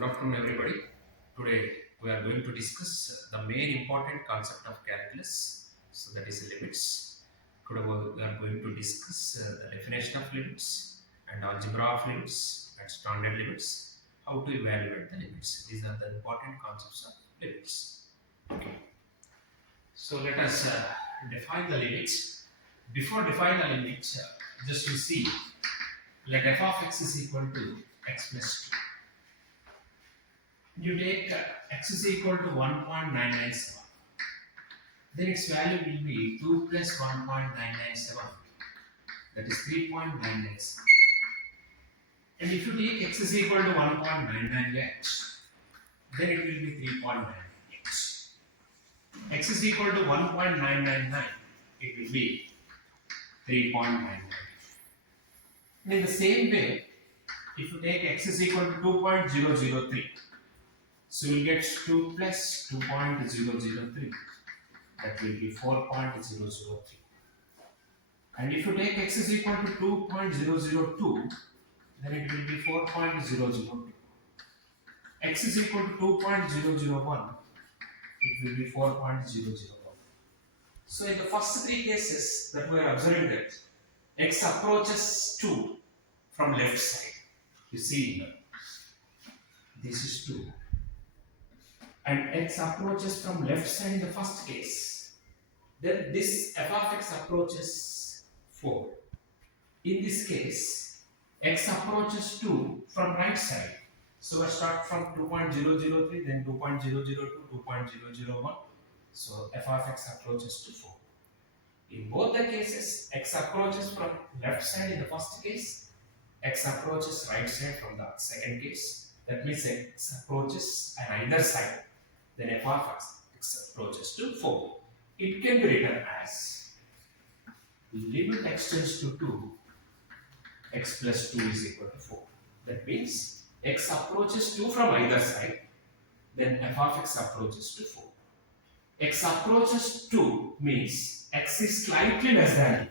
Good afternoon, everybody. Today we are going to discuss the main important concept of calculus, so that is limits. Today we are going to discuss the definition of limits and algebra of limits and standard limits, how to evaluate the limits. These are the important concepts of limits. Okay. So let us define the limits. Before defining the limits, just to see, let f of x is equal to x plus 2. You take x is equal to 1.997, then its value will be 2 plus 1.997, that is 3.997. And if you take x is equal to 1.99x, then it will be 3.98. X is equal to 1.999, it will be 3.99. And in the same way, if you take x is equal to 2.003, so you will get 2 plus 2.003, that will be 4.003. And if you take x is equal to 2.002, then it will be 4.002. X is equal to 2.001, it will be 4.001. So in the first three cases that we are observing, that x approaches 2 from left side. You see here, this is 2. And x approaches from left side in the first case. Then this f of x approaches 4. In this case, x approaches 2 from right side. So I start from 2.003, then 2.002, 2.001. So f of x approaches to 4. In both the cases, x approaches from left side in the first case, x approaches right side from the second case. That means x approaches on either side. Then f of x approaches to 4. It can be written as limit x tends to 2, x plus 2 is equal to 4. That means x approaches 2 from either side, then f of x approaches to 4. X approaches 2 means x is slightly less than 2.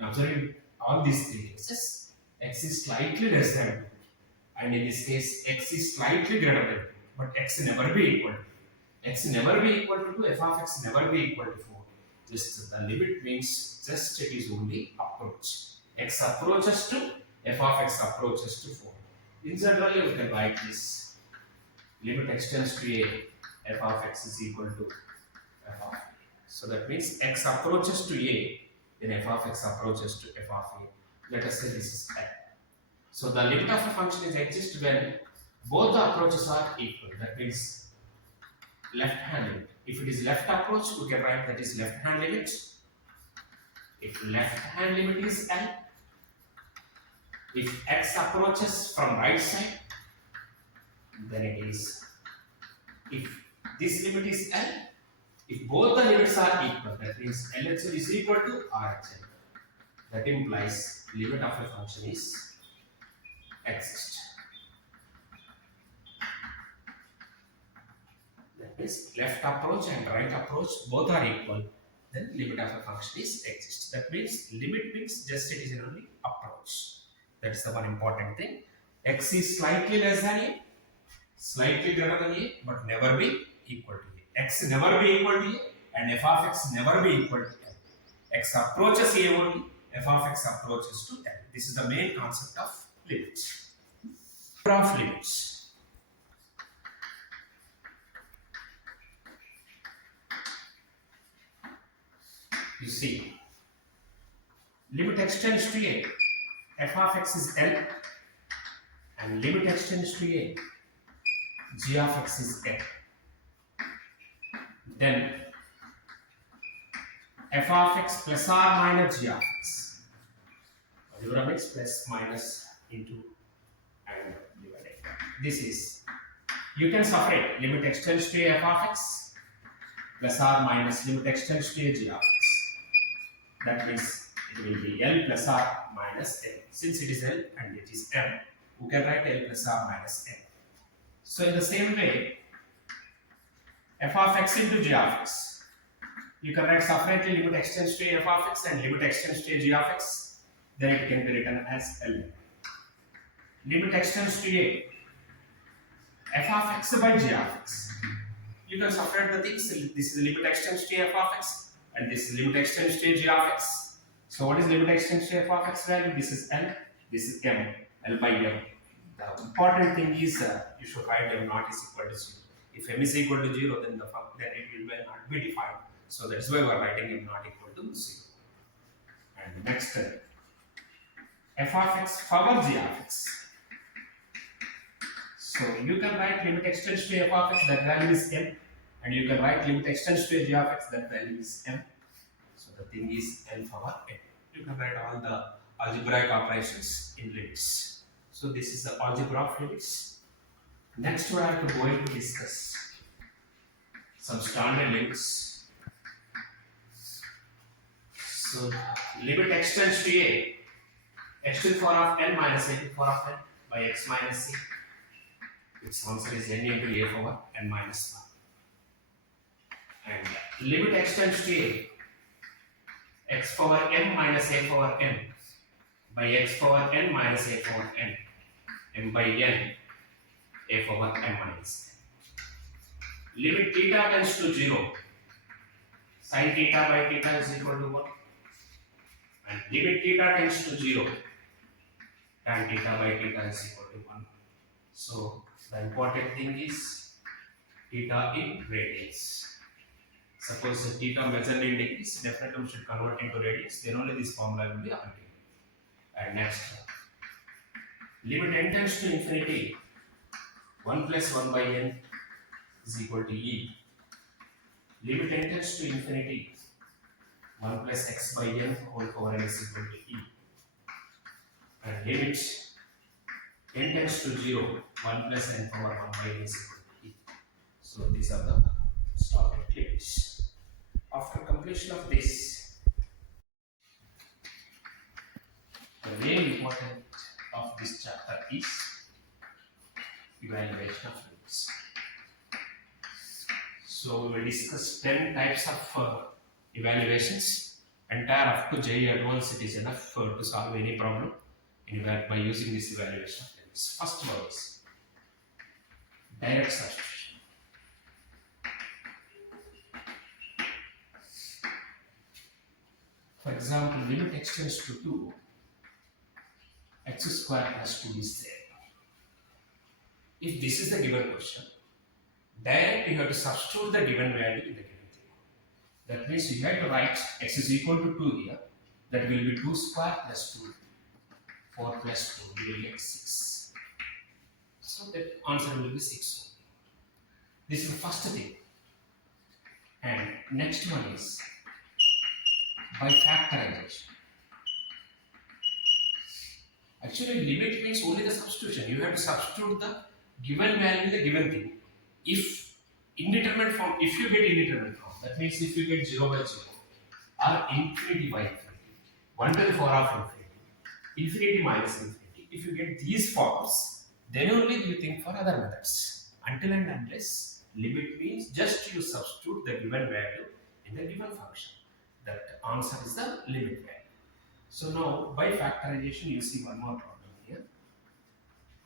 Now observing all these three cases, x is slightly less than 2. And in this case, x is slightly greater than 2. But x never be equal to 2. X never be equal to 2, f of x never be equal to 4. Just the limit means just it is only approach. X approaches to, f of x approaches to 4. In general, you can write this. Limit x tends to a, f of x is equal to f of a. So that means x approaches to a, then f of x approaches to f of a. Let us say this is a. So the limit of a function is exists when both the approaches are equal. That means left hand limit. If it is left approach, we can write that is left hand limit. If left hand limit is L, if x approaches from right side, then it is, if this limit is L, if both the limits are equal, that means LHL is equal to RHL. That implies limit of a function is exist. Is left approach and right approach both are equal, then limit of a function is exist. That means limit means just it is only approach. That is the one important thing. X is slightly less than a, slightly greater than a, but never be equal to a. X never be equal to a, and f of x never be equal to L. X approaches a only, f of x approaches to L. This is the main concept of limits. Of limits. You see, limit x tends to a, f of x is L, and limit x tends to a, g of x is L. Then f of x plus or minus g of x. Algebra means plus minus into and divided. This is, you can separate limit x tends to a, f of x plus or minus limit x tends to a, g of x. That means it will be L plus R minus L. Since it is L and it is M, we can write L plus R minus M. So in the same way, f of x into g of x, you can write separately limit x tends to a, f of x and limit x tends to a, g of x. Then it can be written as L. Limit x tends to a, f of x by g of x. You can separate the things. This is limit extends to f of x and this is limit extends to g of x. So what is limit extends to f of x value? This is L, this is M, L by M. The important thing is you should write M not is equal to 0. If M is equal to 0, then it will not be defined. So that's why we are writing M not equal to 0. And next, f of x power g of x. So you can write limit extends to f of x, that value is M, and you can write limit extends to g of x, that value is M. So the thing is L power M. You can write all the algebraic operations in limits. So this is the algebra of limits. Next we are going to discuss some standard limits. So limit extends to a x to the power of n minus a to the power of n by x minus c. Its answer is n into a power n minus 1. And limit extends to a x power m minus a power n by x power n minus a power n, m by n, a power n minus n. Limit theta tends to 0, sin theta by theta is equal to 1. And limit theta tends to 0, tan theta by theta is equal to 1. So the important thing is theta in radians. Suppose the theta measured in degrees, definitely we should convert into radians, then only this formula will be applicable. And next, limit n tends to infinity, 1 plus 1 by n is equal to e. Limit n tends to infinity, 1 plus x by n whole power n is equal to e. And limit n tends to 0, 1 plus n power 1 by n is equal to e. So these are the starting limits. After completion of this, the main important of this chapter is evaluation of limits. So we will discuss 10 types of evaluations. Entire up to JEE Advanced it is enough to solve any problem by using this evaluation of limits. First one is direct substitution. For example, limit extends to 2, x square plus 2 is there. If this is the given question, direct you have to substitute the given value in the given thing. That means you have to write x is equal to 2 here. That will be 2 square plus 2. 4 plus 2 will get 6. So that answer will be 6. This is the first thing. And next one is by factorization. Actually, limit means only the substitution. You have to substitute the given value in the given thing. If indeterminate form, if you get indeterminate form, that means if you get 0 by 0 or infinity by infinity, 1 to the power of infinity, infinity minus infinity, if you get these forms, then only you think for other methods. Until and unless limit means just you substitute the given value in the given function. That answer is the limit value. So now by factorization you see one more problem here.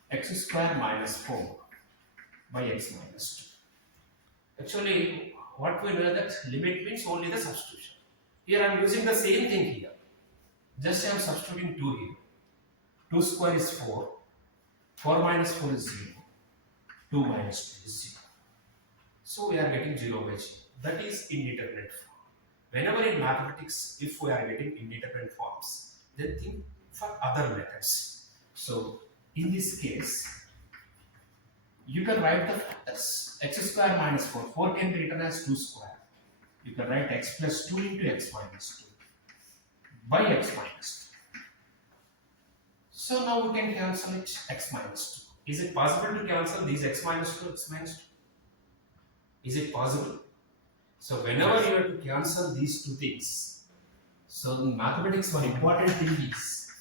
X square minus 4 by x minus 2. Actually what we know that limit means only the substitution. Here I am using the same thing here. Just I am substituting 2 here. 2 square is 4. 4 minus 4 is 0. 2 minus 2 is 0. So we are getting 0 by 0. That is indeterminate form. Whenever in mathematics, if we are getting indeterminate forms, then think for other methods. So in this case, you can write the factors. X square minus 4. 4 can be written as 2 square. You can write x plus 2 into x minus 2 by x minus 2. So now we can cancel it x minus 2. Is it possible to cancel these x minus 2, x minus 2? Is it possible? So whenever you have to cancel these two things, so in mathematics one important thing is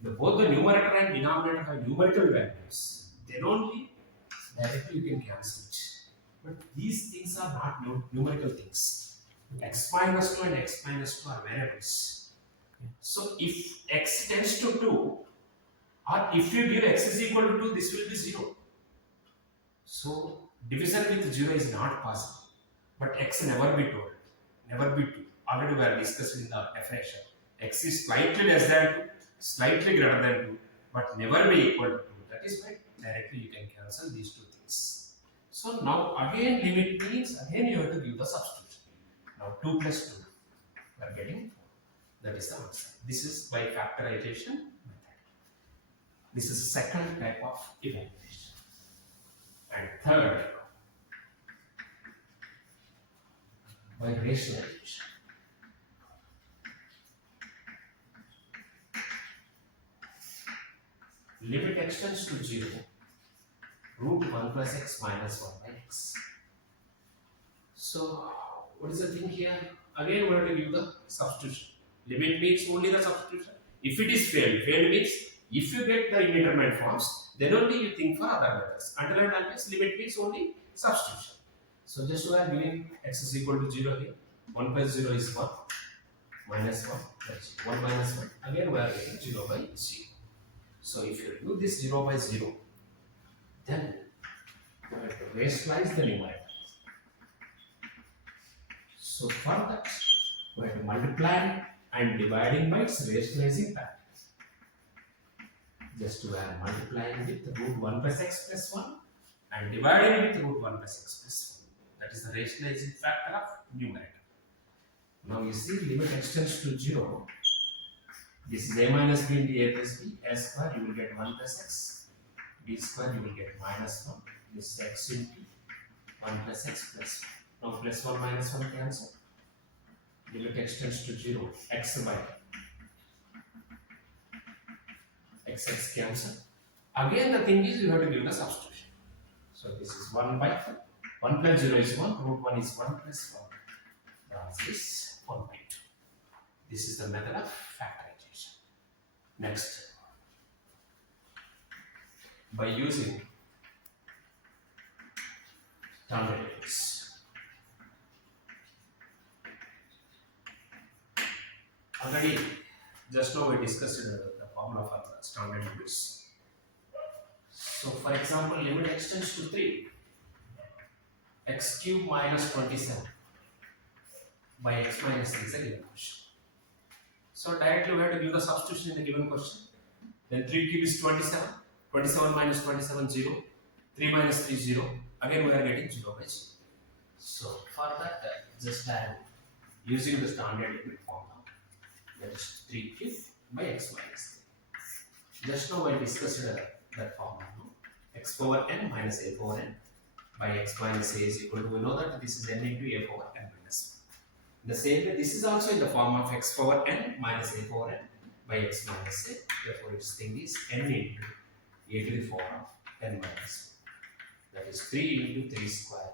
both the numerator and denominator have numerical values. Then only directly you can cancel it. But these things are not numerical things. X minus 2 and x minus 2 are variables. So if x tends to 2, or if you give x is equal to 2, this will be 0. So division with 0 is not possible. But x never be told. Never be 2. Already we are discussing in the definition. X is slightly less than 2, slightly greater than 2, but never be equal to 2. That is why directly you can cancel these two things. So now again limit means again you have to give the substitution. Now 2 plus 2 we are getting 4. That is the answer. This is by factorization method. This is the second type of evaluation. And third, by rationalization. Limit extends to 0, root 1 plus x minus 1 by x. So, what is the thing here? Again, we have to give the substitution. Limit means only the substitution. If it is failed means if you get the indeterminate forms, then only you think for other methods. Until and unless limit means only substitution. So, just we are giving x is equal to 0 here. 1 plus 0 is 1, minus 1, that's 1 minus 1. Again, we are getting 0 by 0. So, if you do this 0 by 0, then you have to rationalize the numerator. So, for that, we have to multiply and dividing by its rationalizing factor. Just we are multiplying with root 1 plus x plus 1 and dividing with root 1 plus x plus 1. That is the rationalizing factor of numerator. Now you see limit extends to 0. This is a minus b into a plus b. A square you will get 1 plus x. B square you will get minus 1. This is x into 1 plus x plus 1. Now plus 1 minus 1 cancel. Limit extends to 0. X by x cancel. Again the thing is you have to give the substitution. So this is 1 by 1 plus 0 is 1. Root 1 is 1 plus 1. That is 1 by 2. This is the method of factorization. Next, by using standard limits. Already, just now we discussed the formula for the standard limits. So, for example, limit extends to 3. X cube minus 27 by x minus 3 is a given question. So directly we have to give the substitution in the given question. Then 3 cube is 27. 27 minus 27 0. 3 minus 3 0. Again we are getting 0 by 0. So for that just I am using the standard limit formula. That is 3 cube by x minus 3. Just now I discussed that formula. X power n minus a power n by x minus a is equal to, we know that this is n into a power n minus 1. In the same way, this is also in the form of x power n minus a power n by x minus a. Therefore, its thing is n into a to the power of n minus 1. That is 3 into 3 square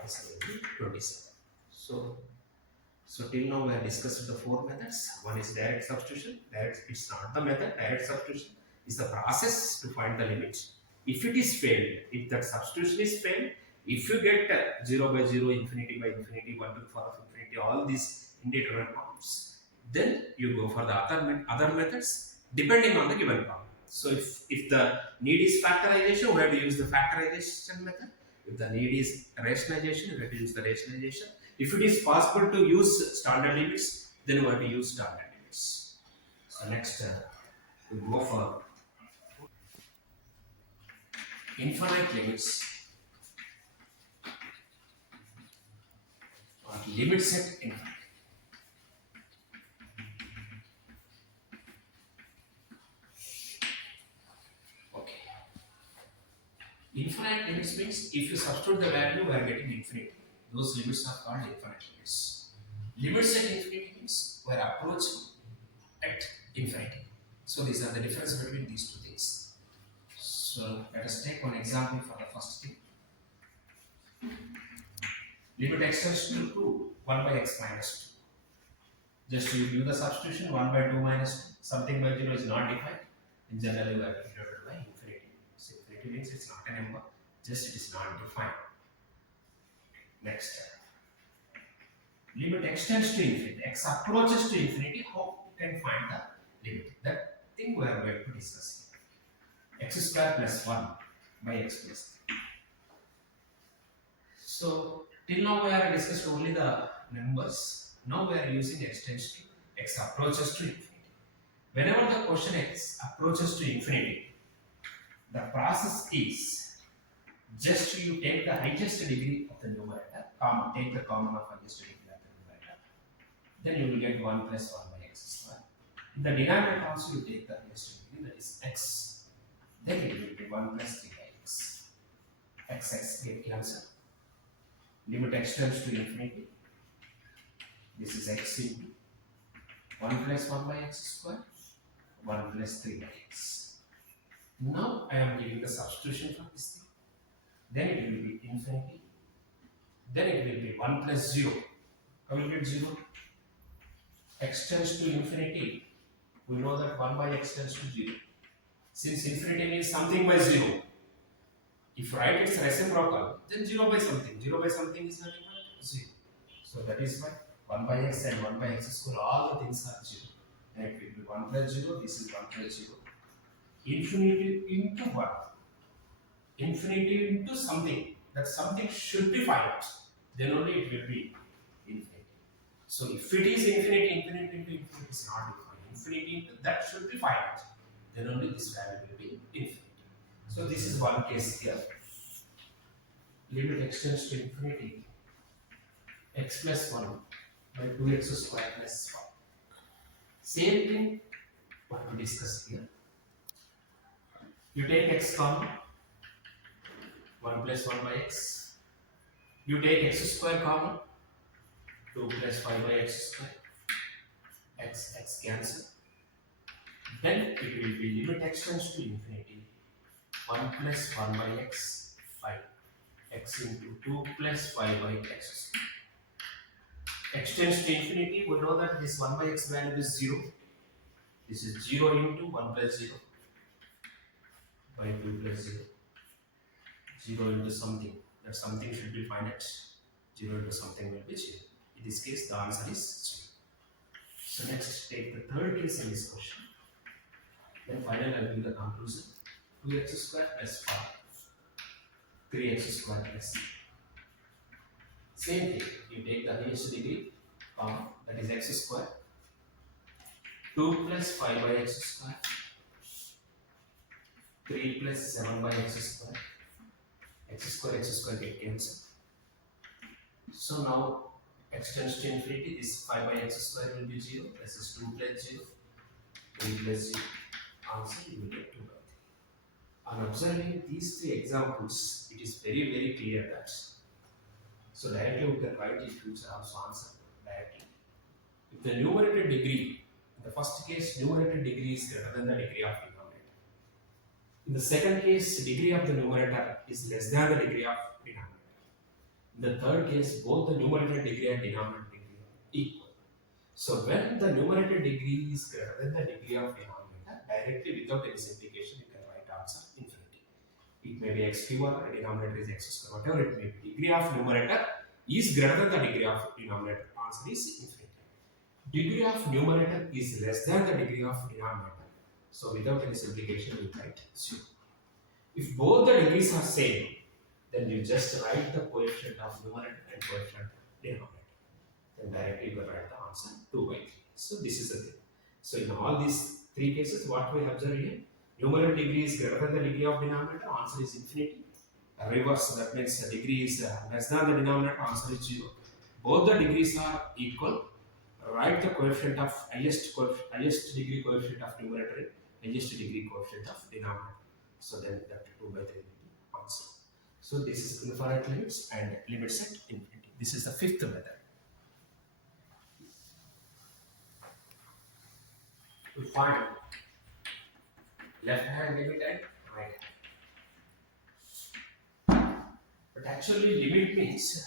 also equal to 27. So till now we have discussed the 4 methods. One is direct substitution. It's not the method. Direct substitution is the process to find the limit. If it is failed, if that substitution is failed, if you get 0 by 0, infinity by infinity, 1 to the power of infinity, all these indeterminate forms, then you go for the other methods depending on the given problem. So if the need is factorization, we have to use the factorization method. If the need is rationalization, we have to use the rationalization. If it is possible to use standard limits, then we have to use standard limits. So next we go for infinite limits or limit set infinite. Okay. Infinite limits means if you substitute the value, we are getting infinity. Those limits are called infinite limits. Limit set infinity means we are approaching at infinity. So these are the difference between these two things. So let us take one example for the first thing. Limit extends to 2, 1 by x minus 2. Just you do the substitution, 1 by 2 minus 2, something by 0 is not defined. In general, we are denoted by infinity. So infinity means it's not a number, just it is not defined. Next, limit extends to infinity. X approaches to infinity, how you can find the limit? That thing we are going to discuss here. X square plus 1 by x plus 3. So till now we are discussed only the numbers. Now we are using extends to x approaches to infinity. Whenever the question x approaches to infinity, the process is just you take the highest degree of the numerator, take the common of highest degree of the numerator, then you will get 1 plus 1 by x square. In the denominator also you take the highest degree, that is x, then it will be 1 plus 3 by x. X get cancelled. Limit x tends to infinity. This is x into 1 plus 1 by x square, 1 plus 3 by x. Now I am giving the substitution for this thing. Then it will be infinity. Then it will be 1 plus 0. I will get 0. X tends to infinity. We know that 1 by x tends to 0. Since infinity means something by 0. If you write its reciprocal, then 0 by something. 0 by something is nothing but 0. So that is why 1 by x and 1 by x square, all the things are 0. And it will be 1 plus 0, this is 1 plus 0. Infinity into 1. Infinity into something. That something should be finite. Then only it will be infinity. So if it is infinity, infinity into infinity is not defined. Infinity into that should be finite. Then only this value will be infinity. So this is one case here. Limit extends to infinity. X plus 1 by 2x square plus 1. Same thing what we discussed here. You take x common, 1 plus 1 by x. You take x square common, 2 plus 5 by x square. X cancel. Then it will be limit x tends to infinity. 1 plus 1 by x, 5. X into 2 plus 5 by x. X tends to infinity, we know that this 1 by x value is 0. This is 0 into 1 plus 0 by 2 plus 0. 0 into something. That something should be finite. 0 into something will be 0. In this case, the answer is 0. So next, take the third case in this question. Then finally, I will give the conclusion. 2x square plus 5. 3x square plus 6. Same thing, you take the highest degree, that is x square. 2 plus 5 by x square. 3 plus 7 by x square. X square get cancelled. So now x tends to infinity, this 5 by x square will be 0. This is 2 plus 0. 3 plus 0. Answer you will get 2 by 3. On observing these three examples, it is very, very clear that. So directly we can write it to also answer directly. If the numerator degree, in the first case, numerator degree is greater than the degree of denominator. In the second case, degree of the numerator is less than the degree of denominator. In the third case, both the numerator degree and denominator degree are equal. So when the numerator degree is greater than the degree of denominator, directly without any simplification, you can write answer infinity. It may be x cube or denominator is x square, whatever it may be. Degree of numerator is greater than the degree of denominator. Answer is infinity. Degree of numerator is less than the degree of denominator. So without any simplification, you write 0. If both the degrees are same, then you just write the coefficient of numerator and coefficient of denominator. Then directly you will write the answer 2 by 3. So this is the thing. So in all these three cases, what we observe here, numerator degree is greater than the degree of denominator, answer is infinity. Reverse, that means the degree is less than the denominator, answer is 0. Both the degrees are equal. Write the coefficient of highest degree coefficient of numerator, highest degree coefficient of denominator. So then that 2 by 3 will be answer. So this is infinite limits and limits at infinity. This is the fifth method. To find left hand limit and right hand. But actually limit means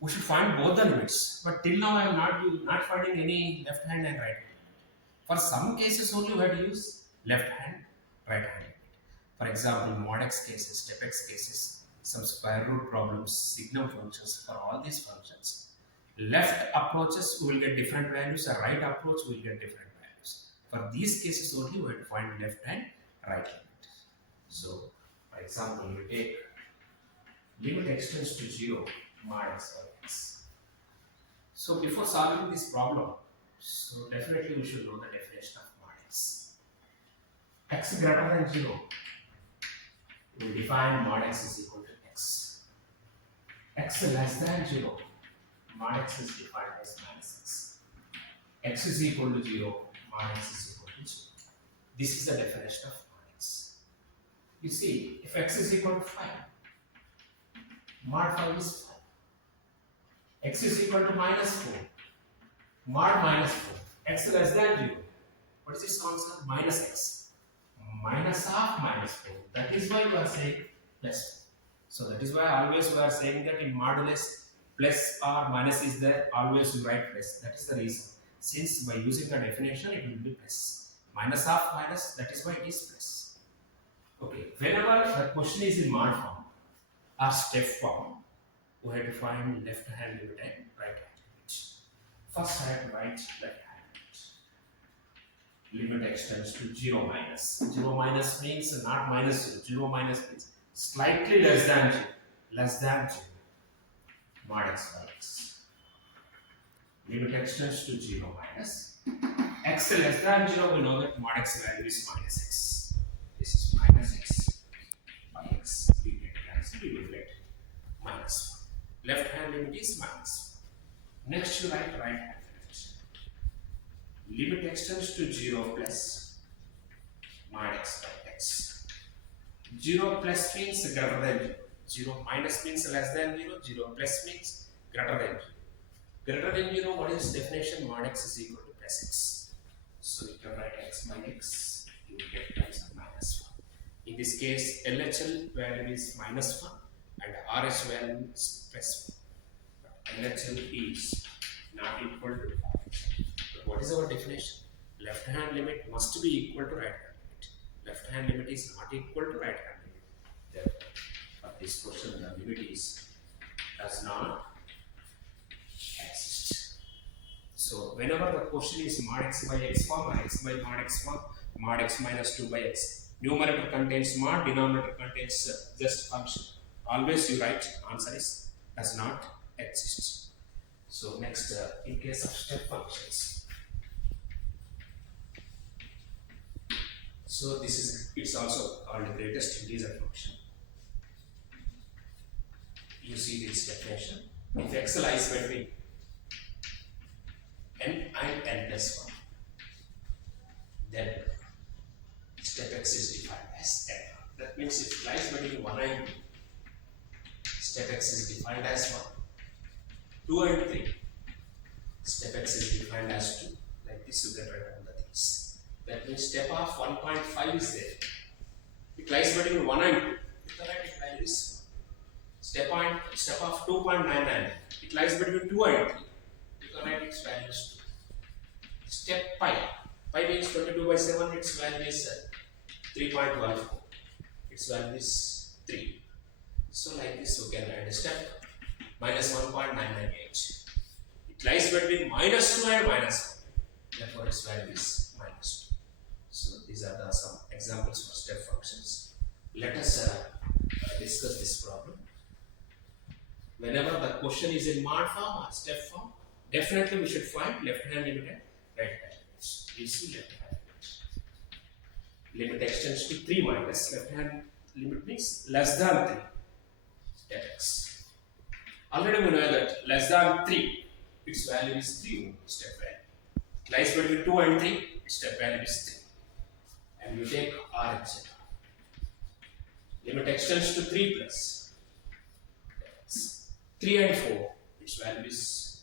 we should find both the limits. But till now I am not finding any left hand and right hand. For some cases only we have to use left hand, right hand limit. For example, mod x cases, step x cases, some square root problems, signum functions. For all these functions, left approaches we will get different values, a right approach we will get different values. For these cases only we have to find left and right limit. So, for example, you take limit extends to 0 mod x by x. So before solving this problem, so definitely we should know the definition of mod x. X greater than 0, we will define mod x is equal to x. X less than 0, mod x is defined as minus x. X is equal to 0, mod x is equal to 0. This is the definition of mod x. You see, if x is equal to 5, mod 5 is 5. X is equal to minus 4, mod minus 4. X less than 0. What is this concept? Minus x. Minus of minus 4. That is why we are saying plus. So that is why always we are saying that in modulus plus or minus is there, always we write plus. That is the reason. Since by using the definition it will be plus. Minus of minus, that is why it is plus. Okay, whenever the question is in mod form or step form, we have to find left hand limit and right hand limit. First I have to write left hand limit. Limit extends to 0 minus. 0 minus means not minus 0. 0 minus means slightly less than 0. Less than 0. Mod x by x. Limit extends to 0 minus. X less than 0, we know that mod x value is minus x. This is minus x by x. We get cancel, we will get minus 1. Left hand limit is minus 1. Next you write right hand limit. Limit extends to 0 plus mod x by x. 0 plus means greater than 0. 0 minus means less than 0. 0 plus means greater than 0. Greater than 0, what is definition? Mod x is equal to plus x. So you can write x by x, you will get plus or minus 1. In this case, LHL value is minus 1 and RH value is plus 1. But LHL is not equal to 5. But what is our definition? Left hand limit must be equal to right hand limit. Left hand limit is not equal to right hand limit. Therefore, for this question, the limit is does not exist. So whenever the question is mod x by x form or x by mod x form, mod x minus 2 by x, numerator contains mod, denominator contains just function. Always you write answer is does not exist. So next, in case of step functions, so this is it's also called the greatest integer function. You see this definition. If x lies between n and n plus 1, then step x is defined as n. That means if it lies between 1 and 2, step x is defined as 1. 2 and 3, step x is defined as 2. Like this you can write down the things. That means step of 1.5 is there. It lies between 1 and 2. You can write it value is 1. Step of 2.99. It lies between 2 and 3. You can write its value is 2. Step pi. Pi means 22 by 7. Its value is 3.14. Its value is 3. So like this you can write. Step minus 1.998. It lies between minus 2 and minus 1. Therefore, its value is minus 2. So these are some examples for step functions. Let us discuss this problem. Whenever the question is in mod form or step form, definitely we should find left hand limit and right hand limit. You see left hand limit. Limit extends to 3 minus. Left hand limit means less than 3. Step x. Already we know that less than 3, its value is 3 step value. It lies between 2 and 3, its step value is 3. And you take r etc. Limit extends to 3 plus 3 and 4, its value is,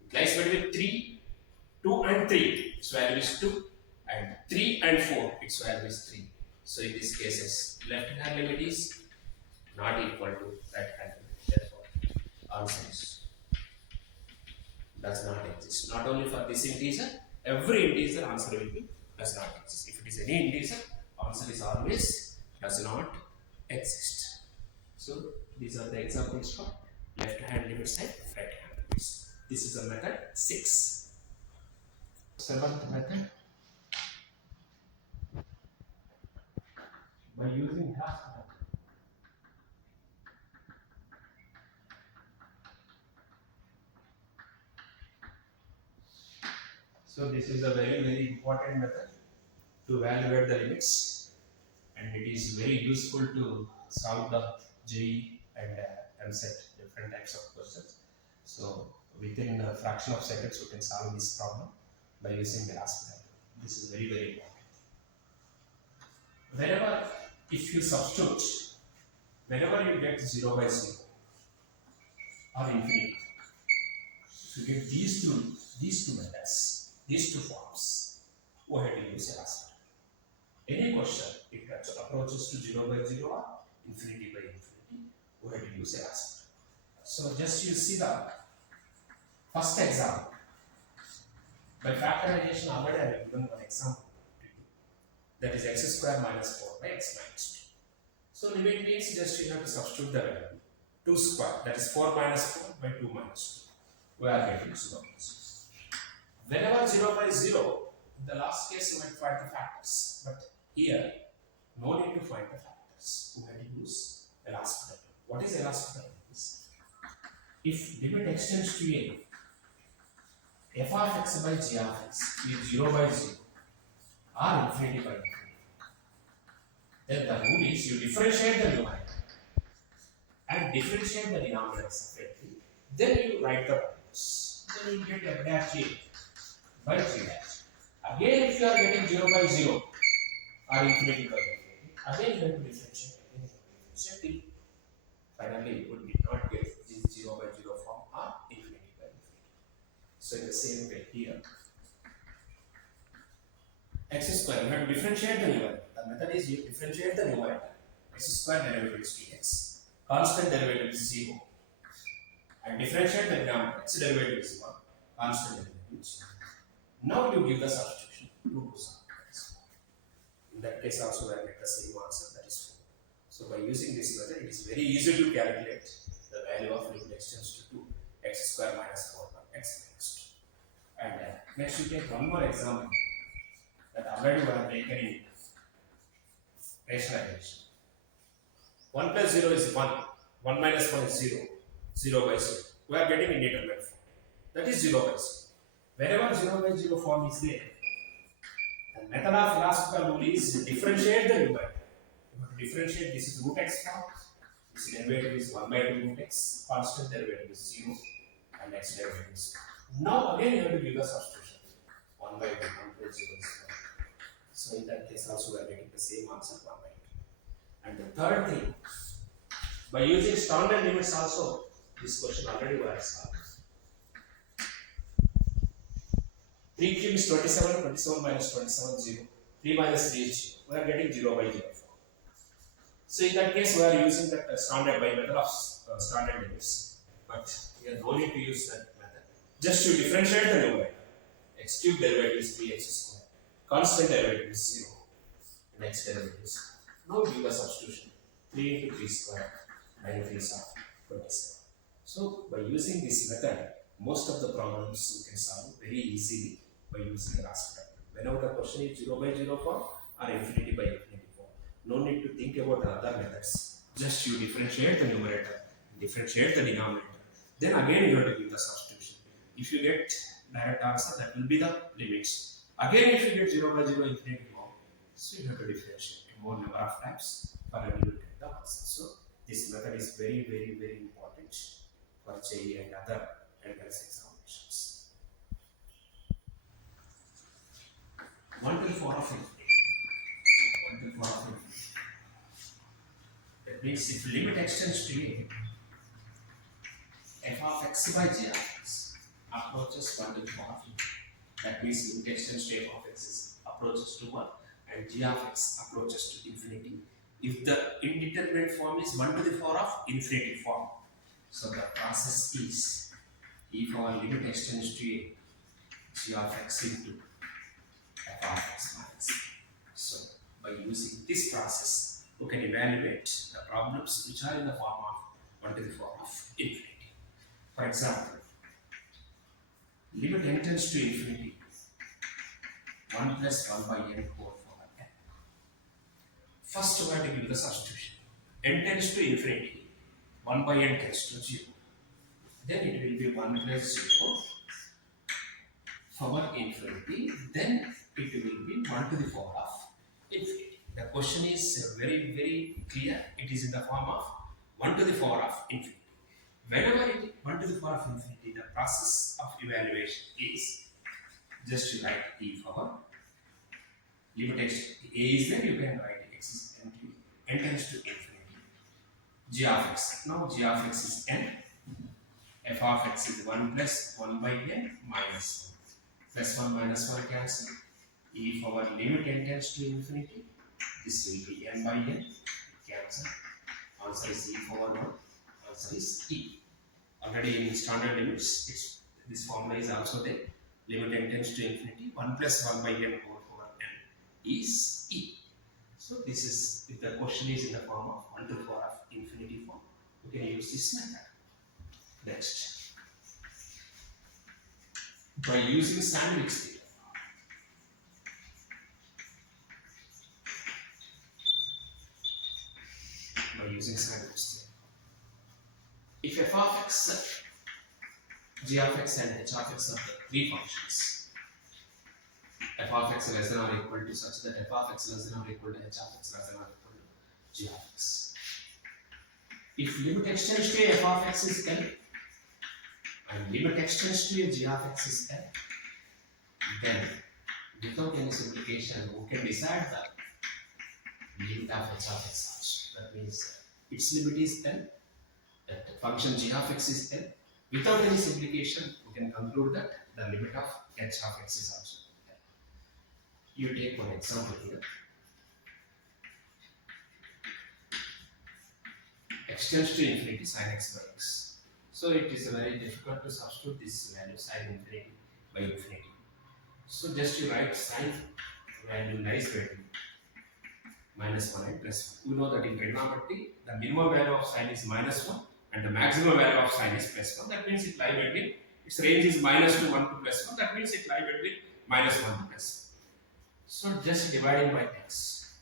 it lies between 3, 2 and 3, its value is 2, and 3 and 4, its value is 3. So in these cases, left hand limit is not equal to right hand limit. Therefore, answer is does not exist. Not only for this integer, every integer answer will be does not exist. If it is any integer, answer is always does not exist. So these are the examples for left hand limits and right hand limits. This is a method 6. Seventh method, by using half method. So this is a very important method to evaluate the limits, and it is very useful to solve the JEE and EMSET different types of questions. So within a fraction of seconds we can solve this problem by using the last method. This is very important. Whenever, if you substitute, whenever you get 0 by 0 or infinity, if you get these two methods, these two forms, go ahead and use the last method. Any question, it approaches to 0 by 0 or infinity by infinity, go ahead and use the last method. So just you see the first example. By factorization, already I have given one example to you. That is x square minus 4 by x minus 2. So limit means just you have to substitute the value. 2 square, that is 4 minus 4 by 2 minus 2. We are getting 0 by 0. Whenever 0 by 0, in the last case you might find the factors. But here, no need to find the factors. We have to use the last method. What is the last method? If limit extends to a, f of x by g of x is 0 by 0 or infinity by infinity, then the rule is you differentiate the numerator and differentiate the denominator separately, then you write the values. Then you get f dash a by g dash. Again, if you are getting 0 by 0 or infinity by infinity, again you have to differentiate. Till finally you would not get this 0 by 0 form or infinity by infinity. So in the same way here, x square, you have to differentiate the numerator. The method is you differentiate the numerator. X square derivative is dx. Constant derivative is 0. And differentiate the denominator. X derivative is 1. Constant derivative is 0. Now you give the substitution. 2 to substitute. In that case also I get the same answer, that is 4. So by using this method, it is very easy to calculate the value of limit extends to 2 x square minus 4 by x minus 2. And next you take one more example that already we have taken in rationalization. 1 plus 0 is 1, 1 minus 1 is 0, 0 by 0. We are getting indeterminate form. That is 0 by 0. Whenever 0 by 0 form is there, the method of philosophical rule is differentiate the numerator. You have to differentiate, this is root x form, this derivative is 1 by 2 root x, constant derivative is 0, and x derivative is 1. Now again you have to give the substitution. 1 by 2, 1 plus 0 is 1. So in that case also we are getting the same answer, 1 by 2. And the third thing, by using standard limits also, this question already was solved. 3 cube is 27, 27 minus 27, 0. 3 minus 3 is 0. We are getting 0 by 0. So in that case we are using that standard by method of standard limits. But we are no need to use that method. Just to differentiate the numerator. X cube derivative is 3x square. Constant derivative is 0. And x derivative is 1. Now give the substitution. 3 into 3 square, 9 3 is 27. So by using this method, most of the problems you can solve very easily by using the last method. Whenever the question is 0 by 0 form or infinity by infinity form, no need to think about the other methods. Just you differentiate the numerator, differentiate the denominator. Then again you have to give the substitution. If you get direct answer, that will be the limits. Again, if you get 0 by 0 infinity form, so you have to differentiate more number of times for you will get the answer. So this method is very important for JEE and other entrance examinations. 1 till 4 of infinity. 1 till 4 of infinity. That means if limit extends to a, f of x by g of x approaches 1 till 4 of infinity. That means limit extends to f of x approaches to 1 and g of x approaches to infinity. If the indeterminate form is 1 to the 4 of infinity form. So the process is, if our limit extends to a, g of x into f of x minus. So by using this process, we can evaluate the problems which are in the form of 1 to the 4 of infinity. For example, limit n tends to infinity, 1 plus 1 by n whole power n. First we have to give the substitution. N tends to infinity, 1 by n tends to 0. Then it will be 1 plus 0 power infinity, then it will be 1 to the power of infinity. The question is very, very clear. It is in the form of 1 to the power of infinity. Whenever it is 1 to the power of infinity, the process of evaluation is just to write e power limit x. A is there, you can write x is n tends to infinity. G of x. Now g of x is n. F of x is 1 plus 1 by n minus 1. Plus 1 minus 1 cancel. E power limit n tends to infinity. This will be n by n. Cancel. Answer is e power 1. Answer is e. Already in standard limits, this formula is also there. Limit n tends to infinity. 1 plus 1 by n over power n is e. So this is, if the question is in the form of 1 to the power of infinity form, we can use this method. Next, by using sandwich theorem. By using sandwich theorem. If f of x, g of x and h of x are the three functions, f of x less than or equal to such that f of x less than or equal to h of x less than or equal to g of x. If limit x tends to f of x is n and limit x tends to g of x is n, then without any simplification we can decide the limit of h of x also. That means its limit is n, that the function g of x is n. Without any simplification we can conclude that the limit of h of x is also n. You take one example here. X tends to infinity sin x by x. So it is very difficult to substitute this value sin infinity by infinity. So just you write sin value lies between minus 1 and plus 1. You know that in trigonometry, the minimum value of sin is minus 1 and the maximum value of sin is plus 1. That means it lies between, its range is minus to 1 to plus 1. That means it lies between minus 1 to plus 1. So just dividing by x.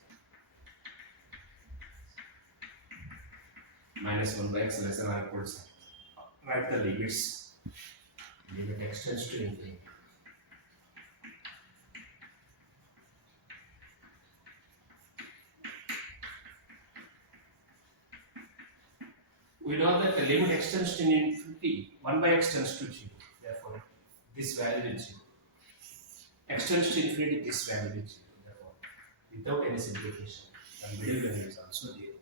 Minus 1 by x less than or equal to, write the limits. Limit x tends to infinity. We know that the limit x tends to infinity, 1 by x tends to 0. Therefore, this value is 0. X tends to infinity, this value is 0. Therefore, without any simplification, the middle value is also 0.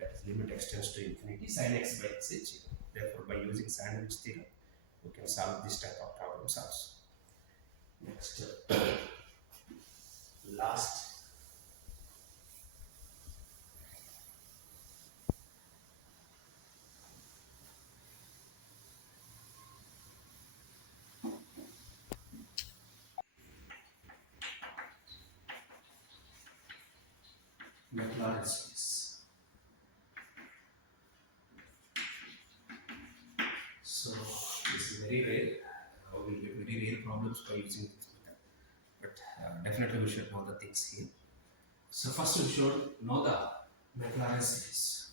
That is limit x tends to infinity, sin x by x is 0. Therefore, by using sandwich theorem, we can solve this type of problems also. Next, last. Maclaurin series. So this is very rare. We will get very rare problems by using this method. But definitely we should know the things here. So first we should know the Maclaurin series.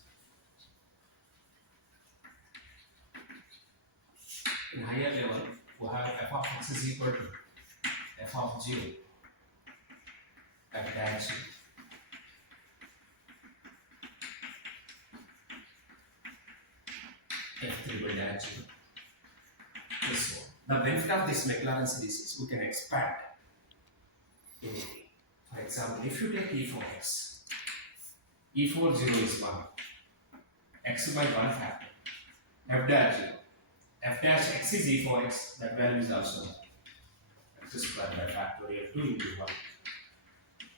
In higher level, we have f of x is equal to f of 0 at dash 0. F3 by dash 0. This one. The benefit of this Maclaurin series is we can expand anything. For example, if you take E4x, E4 0 is 1, x by 1 factor, f dash 0, f dash x is E4x, that value is also 1. X squared by factorial 2 into 1,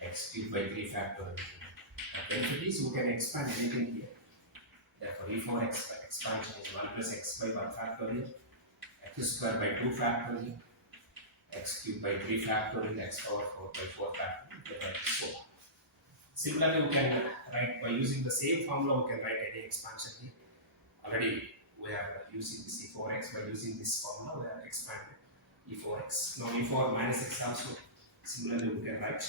x cubed by 3 factorial. The benefit is we can expand anything here. Therefore, E4x expansion is 1 plus x by 1 factorial, x squared by 2 factorial, x cubed by 3 factorial, x power 4 by 4 factorial, so on. Similarly, we can write by using the same formula, we can write any expansion here. Already we are using this E4x, by using this formula we have expanded E4x. Now E4 minus x also, similarly we can write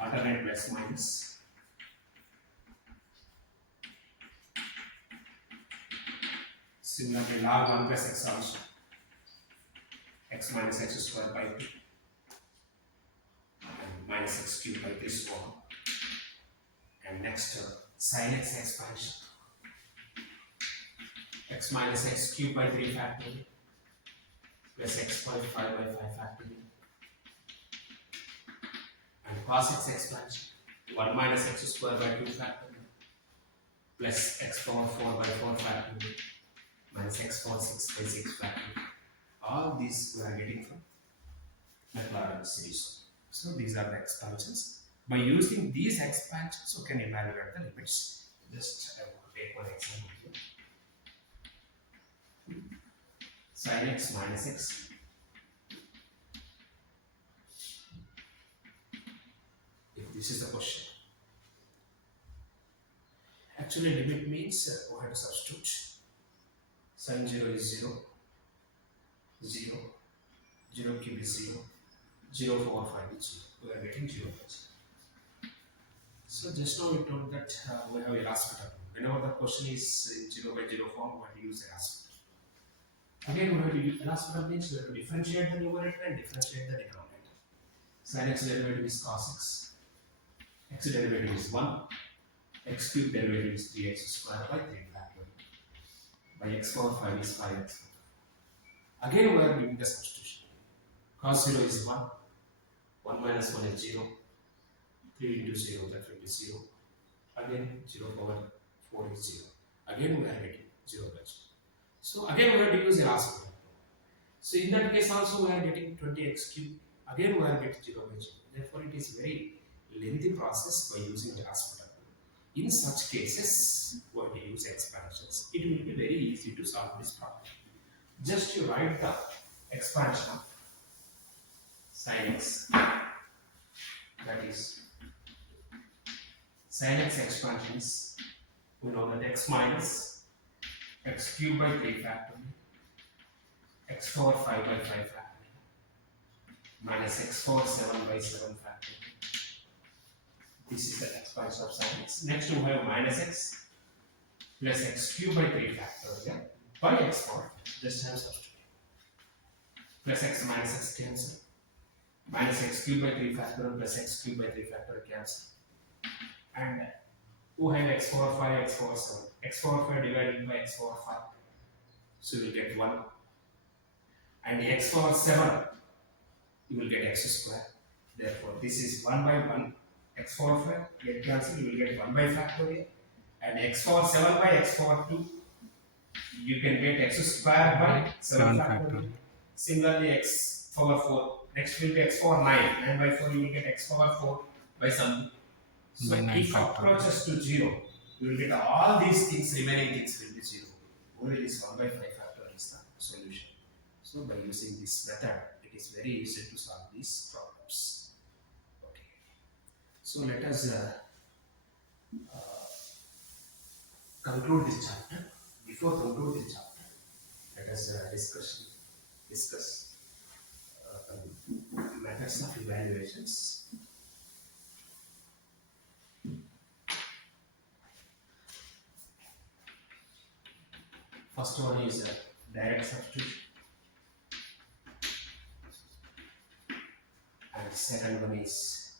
alternate plus minus. Similarly log 1 plus x also. x minus x square by 2 and minus x cube by this one. And next sin x expansion, x minus x cube by 3 factorial plus x by 5 factorial, and cos x expansion, 1 minus x square by 2 factorial plus x power 4 by 4 factorial minus x power 6 by 6 factorial. All these we are getting from Maclaurin series. So these are the expansions. By using these expansions, we can evaluate the limits. Just I want to take one example here. Sin x minus x. If this is the question. Actually, limit means we have to substitute. Sin 0 is 0, 0, 0 cube is 0, 0 4 5 is 0. We are getting 0 by 0. So just now we told that we have Erasmus. Whenever the question is in 0 by 0 form, we have to use Erasmus. Again, we have to use Erasmus means we have to differentiate the numerator and differentiate the denominator. Sin x derivative is cos x derivative is 1, x cube derivative is 3x square by 3 factorial. By x power 5 is 5x. Again, we are doing the substitution. Cos 0 is 1, 1 minus 1 is 0, 3 into 0, that will be 0. Again, 0 power 4 is 0. Again, we are getting 0 by 0. So, again, we have to use Erasmus. So, in that case, also we are getting 20x cube. Again, we are getting 0 by 0. Therefore, it is very lengthy process by using Erasmus. In such cases, we have to use expansions. It will be very easy to solve this problem. Just you write the expansion of sin x, that is sin x expansion is, we know that x minus x cube by 3 factorial, x power 5 by 5 factorial, minus x power 7 by 7 factorial. This is the expansion of sin x. Next we have minus x plus x cube by 3 factorial by x power, just have substitute. Plus x minus x cancel. Minus x cube by 3 factorial plus x cube by 3 factorial cancel. And we have x power 5, x power 7. X power 5 divided by x power 5. So you will get 1. And x power 7, you will get x square. Therefore, this is 1 by 1. X power 5, get cancelled, you will get 1 by factorial. And x power 7 by x power 2, you can get x square by 7 factorial. Similarly, x power 4, next will be x power 9. 9 by 4, you will get x power 4 by something. So, if approaches to 0, you will get all these things, remaining things will be 0. Only this 1 by 5 factorial is the solution. So, by using this method, it is very easy to solve these problems. Okay. So, let us conclude this chapter. Before conclude this chapter, let us discuss methods of evaluations. First one is direct substitution, and second one is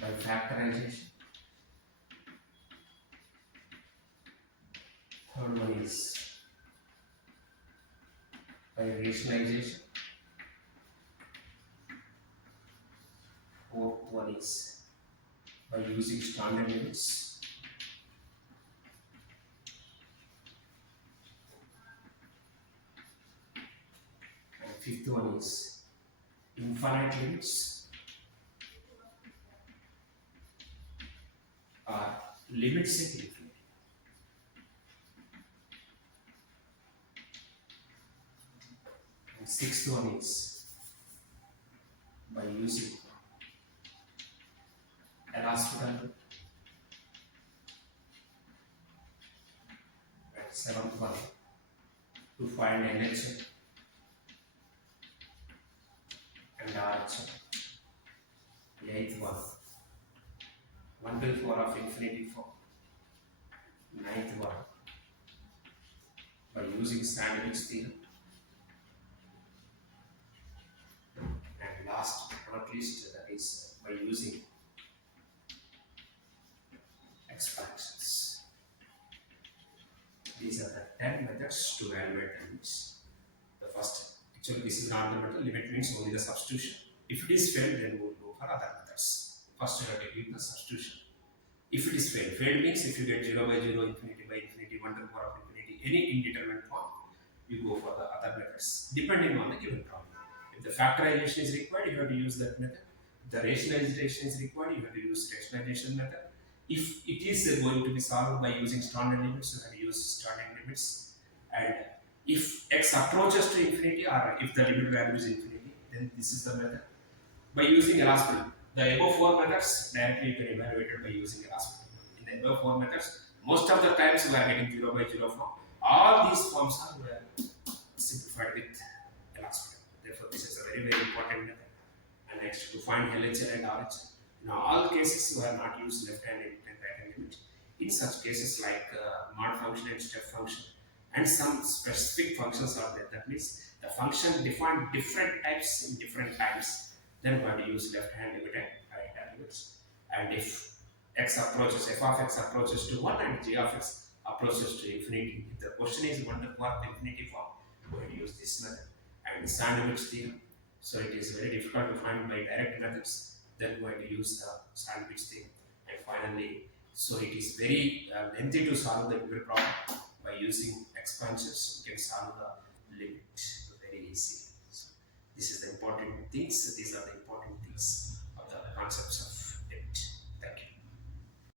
by factorization. Third one is by rationalization. Fourth one is by using standard limits. And fifth one is infinite limits or limits at infinity. And sixth one is by using Erasmus. And seventh one to find NH and RH. Eighth one 1 till 4 of infinity form. Ninth one by using Standard's theorem. least, that is by using expansions. These are the 10 methods to evaluate the limits. The first, actually this is not the method, limit means only the substitution. If it is failed, then we will go for other methods. First you have to give the substitution. If it is failed, failed means if you get 0 by 0, infinity by infinity, 1 to the power of infinity, any indeterminate form, you go for the other methods, depending on the given problem. If the factorization is required, you have to use that method. If the rationalization is required, you have to use rationalization method. If it is going to be solved by using standard limits, you have to use standard limits. And if x approaches to infinity, or if the limit value is infinity, then this is the method. By using Erasmus, the above four methods directly you can evaluate it by using Erasmus. In the above four methods, most of the times we are getting 0 by 0 form. All these forms are simplified with Erasmus. Therefore, this is a very, very important method. And next, to find LHL and RHL. In all cases, we have not used left-hand limit and right-hand limit. In such cases like mod function and step function, and some specific functions are there. That means the function defined different types in different times. Then we have to use left-hand limit and right-hand limits. And if x approaches, f of x approaches to 1 and g of x approaches to infinity, if the question is 1 to the power of infinity form, we have to use this method. And sandwich theorem. So it is very difficult to find by direct methods. Then we have to use the sandwich theorem. And finally, so it is very lengthy to solve the given problem. By using expansions, you can solve the limit very easily. So this is the important things. These are the